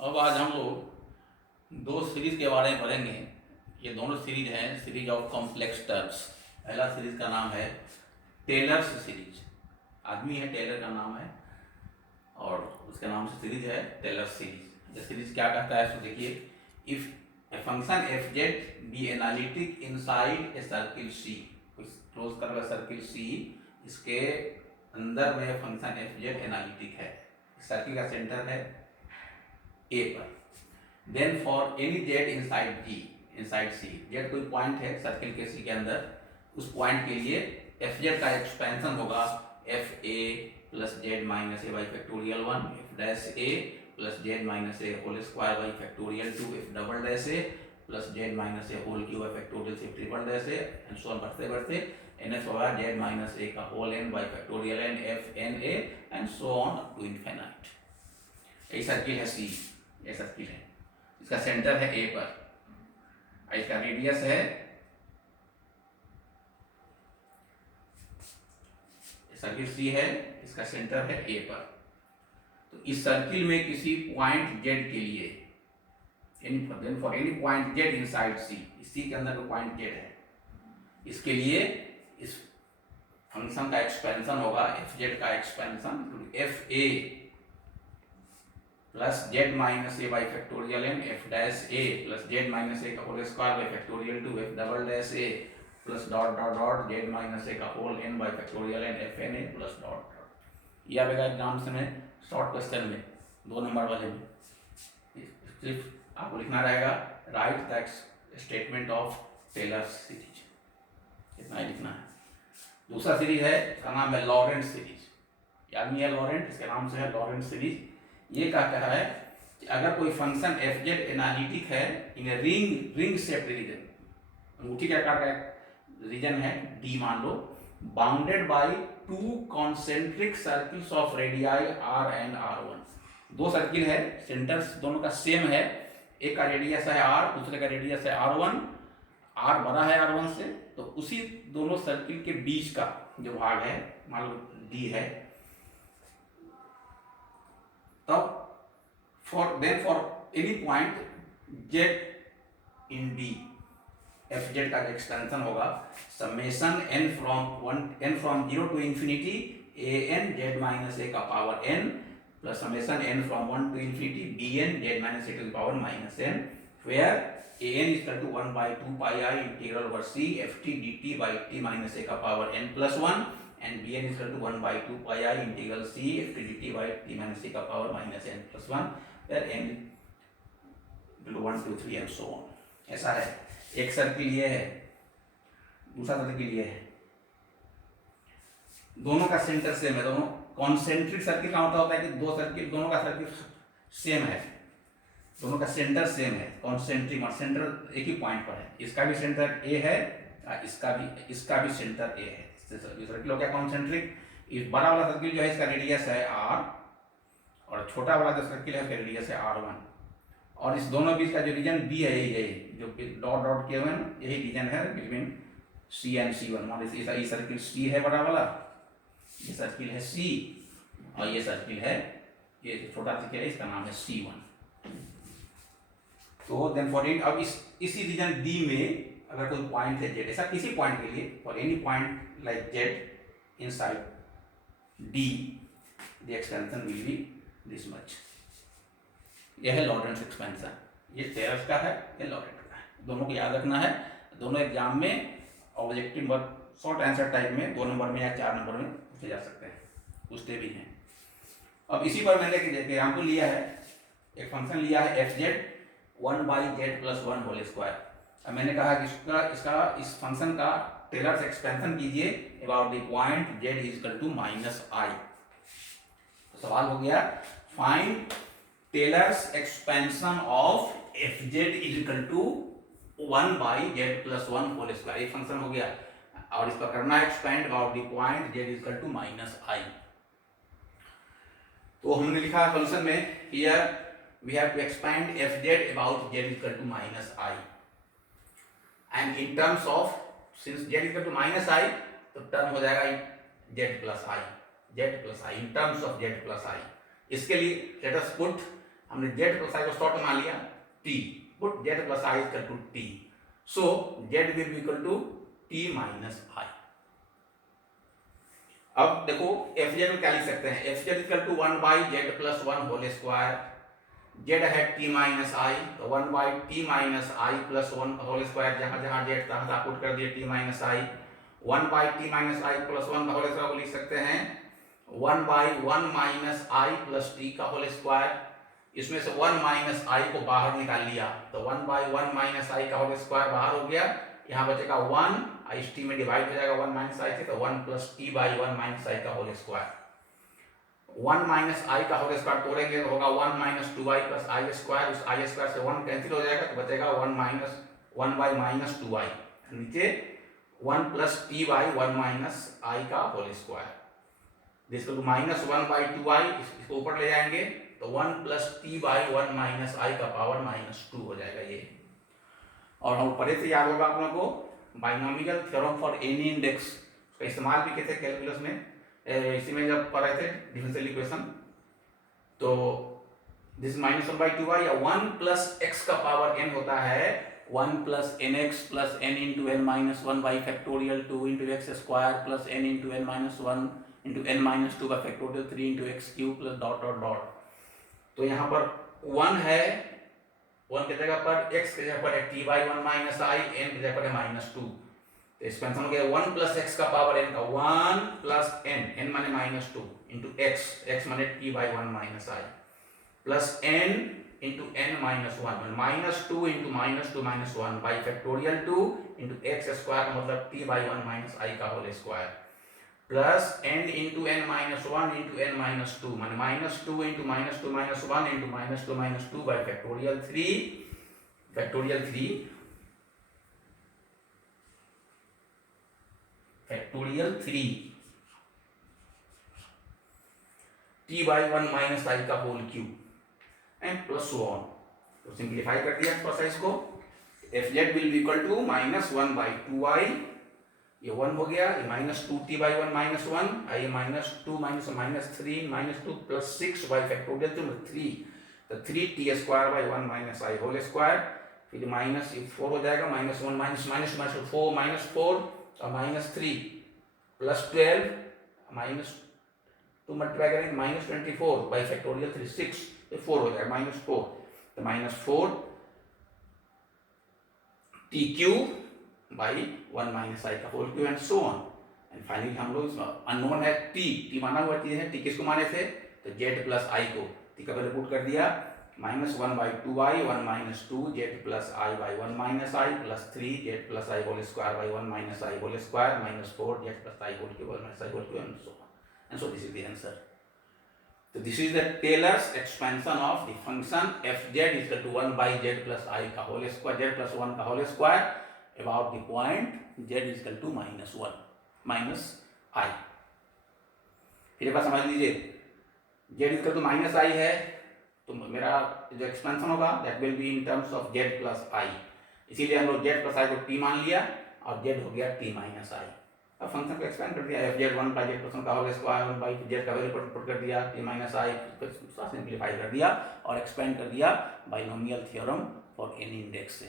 अब आज हम लोग दो सीरीज के बारे में पढ़ेंगे। ये दोनों सीरीज हैं सीरीज ऑफ कॉम्प्लेक्स टर्म्स। पहला सीरीज का नाम है टेलर्स सीरीज, आदमी है टेलर का नाम है और उसके नाम से सीरीज है टेलर्स सीरीज। ये सीरीज क्या कहता है तो देखिए, if a function F Z B analytic inside a circle C, close कर हुआ सर्किल सी, इसके अंदर में फंक्शन एफ जेड एनालिटिक है, सर्किल का सेंटर है ए पर। Then for any Z inside ji, inside C, Z कोई पॉइंट है सर्किल के सी के अंदर, उस पॉइंट के लिए एफ जेड का एक्सपेंशन होगा F a plus z minus a by factorial 1, F dash a plus z minus a whole square by factorial 2, f double dash a plus z minus a whole cube by factorial से triple dash a and so on बढ़ते बढ़ते n f होगा z minus a का whole n by factorial n f n a and so on to infinite. यही circle है c, ये circle है, इसका सेंटर है ए पर, इसका रेडियस है, सर्किल सी है, इसका सेंटर है ए पर। तो इस सर्किल में किसी पॉइंट जेड के लिए for any point Z inside C, C के अंदर जो पॉइंट जेड है, इसके लिए इस फंक्शन का एक्सपेंशन होगा एफ जेड का expansion f a plus z minus a by factorial n f dash a plus z minus a का whole square by factorial 2, f double dash a plus dot dot dot z minus a का whole n by factorial n f n a plus dot dot. यह आएगा exams में short question में 2 number वाले में, सिर्फ आपको लिखना रहेगा write the statement of Taylor's series, इतना ही लिखना है। दूसरा सीरीज है, इसका नाम है लॉरेंट सीरीज, याद नहीं है लॉरेंट, इसके नाम से है लॉरेंट सीरीज। ये कहता है कि अगर कोई फंक्शन एफ जेड एनालिटिक है in a ring shaped region, अंगूठी के आकार का रीजन है डी मान लो, bounded by 2 concentric circles of radii r and r one. 2 circle है, सेंटर्स दोनों का सेम है, एक का रेडियस है आर, दूसरे का रेडियस है आर वन, आर बड़ा है आर वन से, तो उसी दोनों सर्किल के बीच का जो भाग है मान लो डी है, तब for any point z in d, f z का एक्सटेंशन होगा summation n from 0 to infinity a n z minus a का power n plus summation n from 1 to infinity b n z minus a to the power minus n, where a n is equal to 1 by 2 pi I integral over c f t d t by t minus a का power n plus 1 and bn is equal to 1 by 2 pi I integral c f t dt by t minus c का power minus n plus 1, where n equal to 1 2 3 and so on। ऐसा है, एक circle ये है, दूसरा circle ये है, दोनों का सेंटर सेम है, दोनों कॉन्सेंट्रिक सर्किल का मतलब होता है कि दो सर्किल, दोनों का सर्किल सेम है, दोनों का सेंटर सेम है, कॉन्सेंट्रिक और सेंटर एक ही पॉइंट पर है, इसका भी सेंटर ए है, इसका भी सेंटर ए है, सर्किल हो गया कॉन्सेंट्रिक। इस बड़ा वाला सर्किल जो है इसका रेडियस है आर और छोटा वाला जो सर्किल है उसका रेडियस है आर वन, और इस दोनों बीच का जो रीजन बी है यही जो डॉट डॉट किए हुए हैं, यही रीजन है between c and c one. मान लीजिए ये सर्किल सी है बड़ा वाला, ये सर्किल है सी, और ये सर्किल है, ये छोटा सर्किल है, इसका नाम है सी वन। तो देन फॉर अब इसी रीजन डी में अगर कोई पॉइंट है जेड, ऐसा किसी पॉइंट के लिए for any point like Z inside D the expansion will be this much. यह है लॉरेंट्ज एक्सपेंशन, ये टेलर्स का है, ये लॉरेंट का है, दोनों को याद रखना है। दोनों एग्जाम में objective work short answer type में 2 नंबर में या 4 नंबर में पूछे जा सकते हैं, पूछते भी हैं। अब इसी पर मैंने एग्जाम्पल लिया है, एक फंक्शन लिया है f z 1 by z plus 1 whole square. अब मैंने कहा कि इस फंक्शन का टेलर्स एक्सपेंशन कीजिए about the point z is equal to minus i. तो सवाल हो गया find Taylor's expansion of f z is equal to 1 by z plus 1 whole square, एक फंक्शन हो गया और इस पर करना है expand about the point z is equal to minus i. तो हमने लिखा फंक्शन में here we have to expand f z about z is equal to minus i, and in terms of since z equal to minus i तो term हो जाएगा z plus i, in terms of z plus i. इसके लिए let us put हमने z plus i को short मान लिया t, put z plus i equal to t, so z will be equal to T minus i. अब देखो f z क्या लिख सकते हैं, f z equal to 1 by z plus 1 whole square, z है टी माइनस आई, तो 1 by t minus i plus 1 whole square, जहां जहां जेड था तहां पुट कर दिए t minus i, 1 by t minus i plus 1 का होल स्क्वायर को लिख सकते हैं 1 by 1 minus i plus t का होल स्क्वायर, इसमें से 1 माइनस आई को बाहर निकाल लिया, तो 1 बाई 1 माइनस आई का होल स्क्वायर बाहर हो गया, यहाँ बचेगा 1, इस टी में डिवाइड हो जाएगा 1 माइनस आई से, तो 1 plus T by 1 minus i का होल स्क्वायर, 1 माइनस आई का होल स्क्वायर तोड़ेंगे तो होगा 1 माइनस 2i प्लस आई स्क्वायर, उस आई स्क्वायर से 1 कैंसिल हो जाएगा तो बचेगा 1 माइनस 1 बाई माइनस 2i, नीचे 1 plus T by 1 minus i का होल स्क्वायर, जिसको तो माइनस 1 बाई 2i, इसको ऊपर ले जाएंगे तो 1 plus T by 1 minus i का पावर माइनस 2 हो जाएगा ये। और हम पहले से याद होगा आप लोगों को binomial theorem for any index का इस्तेमाल भी किए थे कैलकुलस में, इसी में जब पढ़ रहे थे डिफरेंशियल इक्वेशन, तो दिस माइनस 1 बाई 2i या 1 प्लस एक्स का पावर n होता है 1 plus n x plus n into n minus 1 by factorial 2 into x square plus n into n minus 1 into n minus 2 by factorial 3 into x cube plus dot dot dot. तो यहाँ पर 1 है, 1 की जगह पर x की जगह पर है t by 1 minus I, n की जगह पर है माइनस 2, तो एक्सपेंशन हो गया 1 प्लस एक्स का पावर n का 1 प्लस n, n माने माइनस 2 इंटू x, x माने t by 1 minus i plus n into n minus 1, minus 2 into minus 2 minus 1 by factorial 2 into x square का मतलब t by 1 minus i का whole square plus n into n minus 1 into n minus 2 माने minus 2 into minus 2 minus 1 into minus 2 minus 2 by factorial 3 factorial 3 t by 1 minus i का whole cube and plus 1, तो simplify कर दिया process को, f z will be equal to minus 1 by 2i, ये 1 हो गया, ये माइनस 2t बाई 1 माइनस 1, ये minus 2 minus minus 3 minus 2 plus 6 by factorial 3, तो 3t square by 1 minus i whole square, फिर माइनस 4 हो जाएगा, minus 1 minus minus minus 4 minus 4 और माइनस 3 प्लस 12 माइनस 2 मल्टीप्लाई करेंगे माइनस 24 बाई फैक्टोरियल 3 6, तो 4 हो जाएगा माइनस 4, तो minus 4 t cube by 1 minus i का whole cube and so on, and finally हम लोग अननोन है टी माना हुआ चीज है, टी किसको माने थे, तो जेड प्लस आई को, टी का वैल्यू पुट कर दिया minus 1 by 2i 1 minus 2 z plus i by 1 minus i plus 3 z plus i whole square by 1 minus i whole square minus 4 z plus i whole cube minus i whole cube and so on, and so this is the answer. So this is the Taylor's expansion of the function fz is equal to 1 by z plus I का whole square, z plus 1 का whole square about the point z is equal to minus 1 minus I। फिर एक बार समझ लीजिए, z is equal to minus I है तो मेरा जो एक्सपेंशन होगा that will be in terms of z plus I, इसीलिए हम लोग z plus I को t मान लिया और z हो गया t minus I। अब फंक्शन को एक्सपेंड कर दिया, F z 1 by z plus का होल स्क्वायर 1 बाई जेड का वैल्यू पुट कर दिया, टी माइनस आई सिंप्लीफाई कर दिया और एक्सपेंड कर दिया binomial theorem for any index से।